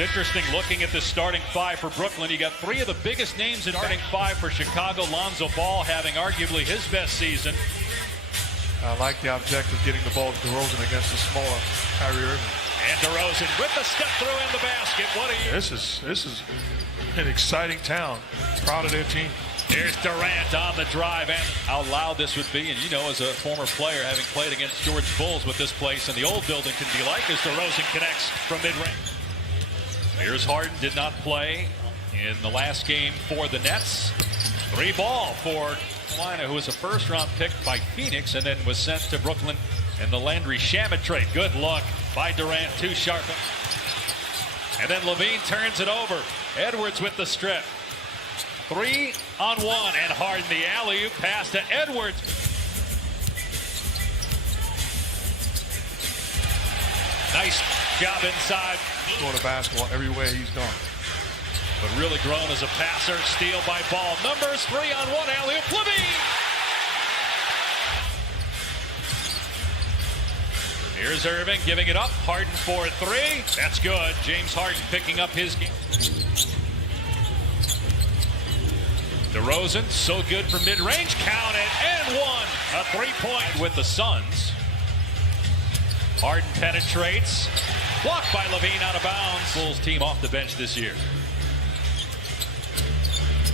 It's interesting looking at the starting five for Brooklyn. You got three of the biggest names in starting five for Chicago. Lonzo Ball having arguably his best season. I like the objective getting the ball to DeRozan against the smaller Kyrie Irving. And DeRozan with the step through in the basket. What a year. This is an exciting town. Proud of their team. Here's Durant on the drive, and how loud this would be. And you know, as a former player, having played against George Bulls, what this place in the old building can be like as DeRozan connects from mid-range. Here's Harden, did not play in the last game for the Nets. 3-ball for Carolina, who was a first-round pick by Phoenix and then was sent to Brooklyn in the Landry Shamet trade. Good look by Durant, too sharp. And then Levine turns it over. Edwards with the strip. 3-on-1, and Harden the alley-oop pass to Edwards. Nice job inside. Going to basketball everywhere he's gone. But really grown as a passer. Steal by Ball. Numbers 3-on-1 alley-oop. Levine. Here's Irving giving it up. Harden for 3. That's good. James Harden picking up his game. DeRozan, so good from mid-range. Count it, and one. A 3-point with the Suns. Harden penetrates. Blocked by Levine, out of bounds. Bulls team off the bench this year.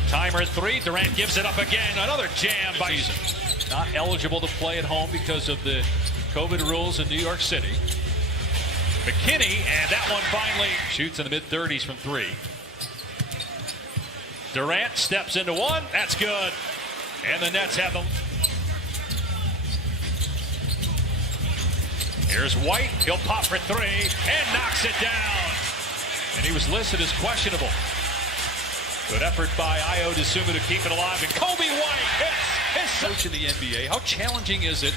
Timer 3. Durant gives it up again. Another jam by season. Not eligible to play at home because of the COVID rules in New York City. McKinney, and that one finally shoots in the mid-30s from 3. Durant steps into one. That's good. And the Nets have them. Here's White. He'll pop for 3 and knocks it down. And he was listed as questionable. Good effort by Ayo Dosunmu to keep it alive. And Kobe White hits his coach in the NBA. How challenging is it,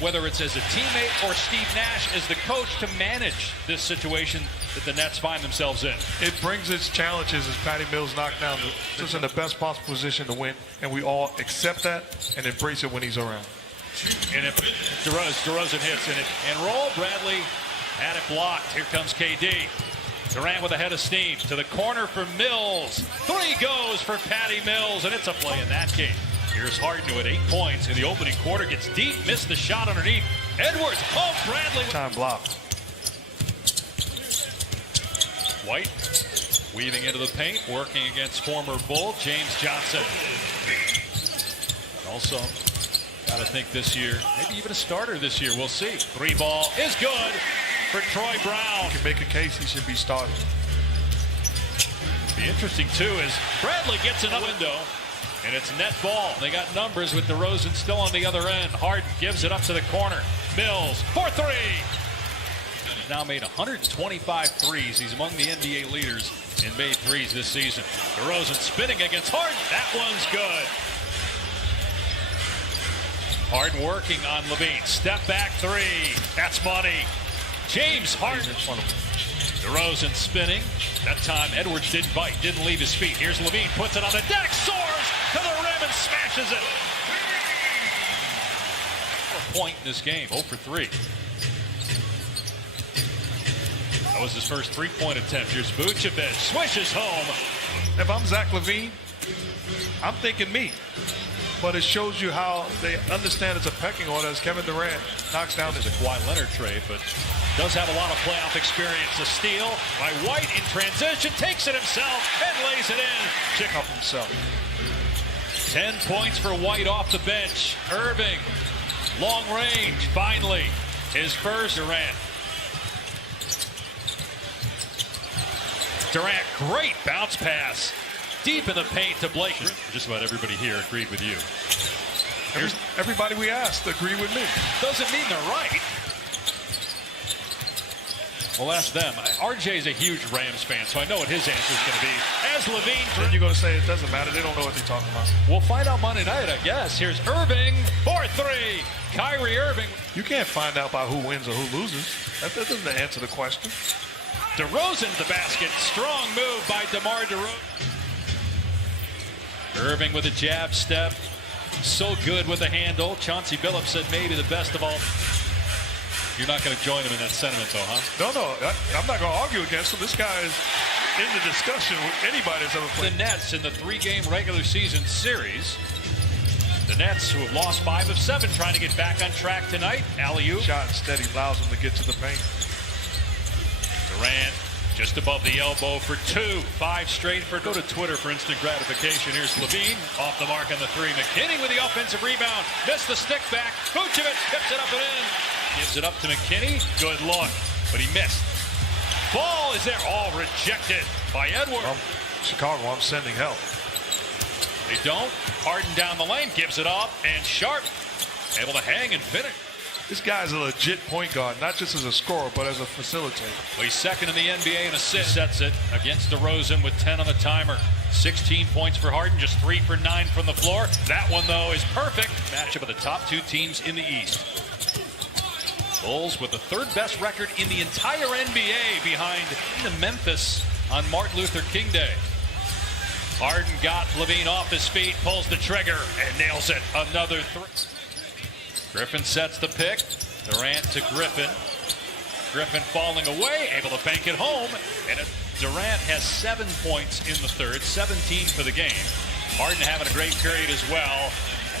whether it's as a teammate or Steve Nash as the coach, to manage this situation that the Nets find themselves in? It brings its challenges as Patty Mills knocked down. This is in the best possible position to win, and we all accept that and embrace it when he's around. And if DeRozan hits in it and roll, Bradley had it blocked. Here comes KD. Durant with a head of steam to the corner for Mills. 3 goes for Patty Mills, and it's a play in that game. Here's Harden with 8 points in the opening quarter. Gets deep, missed the shot underneath. Edwards, oh, Bradley. Time block. White weaving into the paint, working against former Bull James Johnson. Also, got to think this year, maybe even a starter this year. We'll see. 3-ball is good for Troy Brown. You can make a case he should be starting. Be interesting, too, as Bradley gets in a window. And it's net ball. They got numbers with DeRozan still on the other end. Harden gives it up to the corner. Mills for 3. He's now made 125 threes. He's among the NBA leaders in made threes this season. DeRozan spinning against Harden. That one's good. Harden working on Levine. Step back 3. That's money. James Harden. DeRozan spinning. That time Edwards didn't bite, didn't leave his feet. Here's Levine, puts it on the deck, soars to the rim and smashes it. A point in this game, 0 for 3. That was his first 3-point attempt. Here's Vucevic, swishes home. If I'm Zach LaVine, I'm thinking me. But it shows you how they understand it's a pecking order as Kevin Durant knocks down this. It's a Kawhi Leonard trade, but does have a lot of playoff experience. A steal by White in transition, takes it himself and lays it in. Check up himself. 10 points for White off the bench. Irving, long range, finally his first. Durant, great bounce pass. Deep in the paint to Blake. Just about everybody here agreed with you. Everybody we asked agreed with me. Doesn't mean they're right. Well, ask them. RJ is a huge Rams fan, so I know what his answer is going to be. As Levine. Then you're going to say it doesn't matter. They don't know what they're talking about. We'll find out Monday night, I guess. Here's Irving for 3. Kyrie Irving. You can't find out by who wins or who loses. That doesn't answer the question. DeRozan to the basket. Strong move by DeMar DeRozan. Irving with a jab step. So good with the handle. Chauncey Billups said maybe the best of all. You're not going to join him in that sentiment, though, huh? No, I'm not going to argue against him. This guy is in the discussion with anybody that's ever played. The Nets in the 3-game regular season series. The Nets, who have lost 5 of 7, trying to get back on track tonight. Alley-oop. Shot steady allows him to get to the paint. Durant just above the elbow for 2. 5 straight for. Go to Twitter for instant gratification. Here's Levine off the mark on the 3. McKinney with the offensive rebound. Missed the stick back. Vucevic tips it up and in. Gives it up to McKinney. Good look, but he missed. Ball is there. All rejected by Edwards. Chicago, I'm sending help. They don't. Harden down the lane, gives it up, and Sharp able to hang and finish. This guy's a legit point guard, not just as a scorer, but as a facilitator. Well, he's second in the NBA in assists. Sets it against DeRozan with 10 on the timer. 16 points for Harden, just 3 for 9 from the floor. That one, though, is perfect. Matchup of the top 2 teams in the East. Bulls with the 3rd best record in the entire NBA behind the Memphis on Martin Luther King Day. Harden got Levine off his feet, pulls the trigger, and nails it. Another 3. Griffin sets the pick. Durant to Griffin. Griffin falling away, able to bank it home. And Durant has 7 points in the 3rd, 17 for the game. Harden having a great period as well.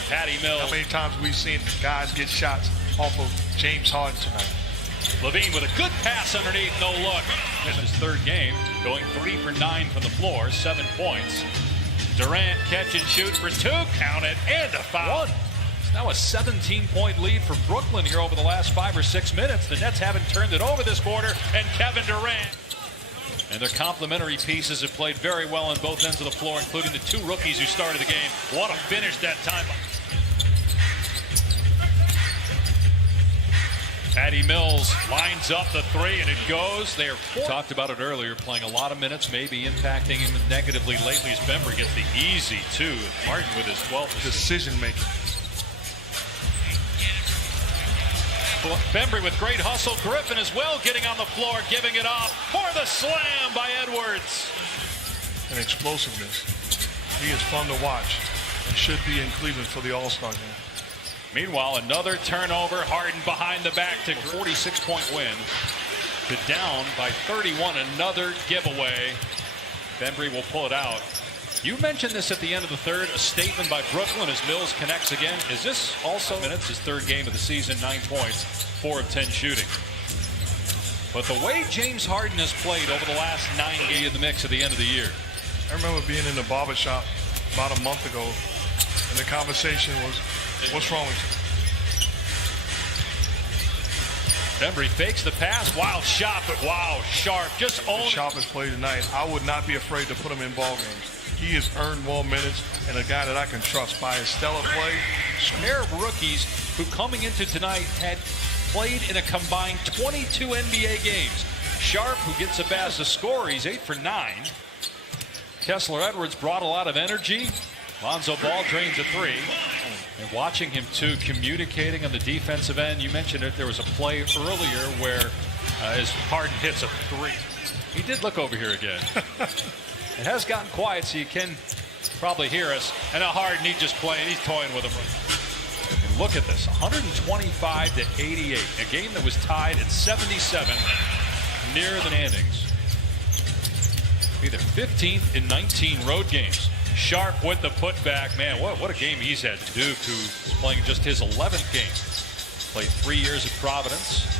Patty Mills. How many times we've seen guys get shots off of James Harden tonight? Levine with a good pass underneath, no look. This is his 3rd game, going 3 for 9 from the floor, 7 points. Durant catch and shoot for 2, count it, and a foul. It's now a 17-point lead for Brooklyn here over the last 5 or 6 minutes. The Nets haven't turned it over this quarter, and Kevin Durant. And their complementary pieces have played very well on both ends of the floor, including the 2 rookies who started the game. What a finish that time. Patty Mills lines up the 3, and it goes. They are 4. Talked about it earlier, playing a lot of minutes, maybe impacting him negatively lately as Bembry gets the easy 2. Martin with his 12th. Decision-making. Bembry with great hustle. Griffin as well getting on the floor, giving it up for the slam by Edwards. And explosiveness. He is fun to watch and should be in Cleveland for the All-Star game. Meanwhile, another turnover. Harden behind the back to 46-point win. To down by 31. Another giveaway. Bembry will pull it out. You mentioned this at the end of the 3rd. A statement by Brooklyn as Mills connects again. Is this also minutes? His 3rd game of the season, 9 points, 4 of 10 shooting. But the way James Harden has played over the last 9 games in the mix at the end of the year. I remember being in the barbershop about a month ago, and the conversation was, what's wrong with you? Bembry fakes the pass. Wild shot, but wow, Sharp just owned. Sharp has played tonight. I would not be afraid to put him in ball games. He has earned more minutes and a guy that I can trust by his stellar play. A pair of rookies who coming into tonight had played in a combined 22 NBA games. Sharp, who gets a best to score, he's 8 for 9. Kessler Edwards brought a lot of energy. Lonzo Ball drains a 3. And watching him, too, communicating on the defensive end. You mentioned it. There was a play earlier where as Harden hits a 3. He did look over here again. It has gotten quiet, so you can probably hear us. And now Harden, he's just playing. He's toying with him. And look at this, 125 to 88. A game that was tied at 77 near the standings. Either 15th in 19 road games. Sharp with the putback. Man, what a game he's had. Duke, who's playing just his 11th game. Played 3 years at Providence.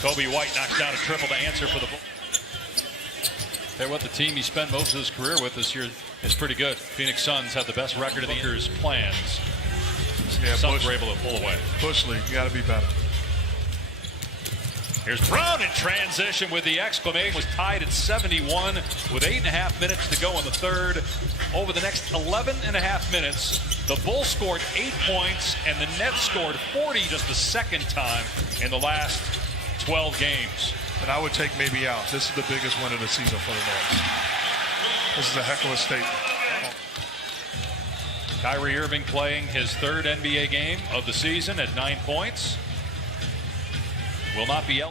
Kobe White knocks down a triple to answer for the Bulls. Tell you what, the team he spent most of his career with this year is pretty good. Phoenix Suns have the best record of the year's plans. Yeah, Suns were able to pull away. Bush League, you got to be better. Here's Brown in transition with the exclamation. Was tied at 71 with 8.5 minutes to go in the 3rd. Over the next 11.5 minutes, the Bulls scored 8 points and the Nets scored 40 just the 2nd time in the last 12 games. And I would take maybe out. This is the biggest win of the season for the Nets. This is a heck of a statement. Kyrie Irving playing his 3rd NBA game of the season at 9 points. Will not be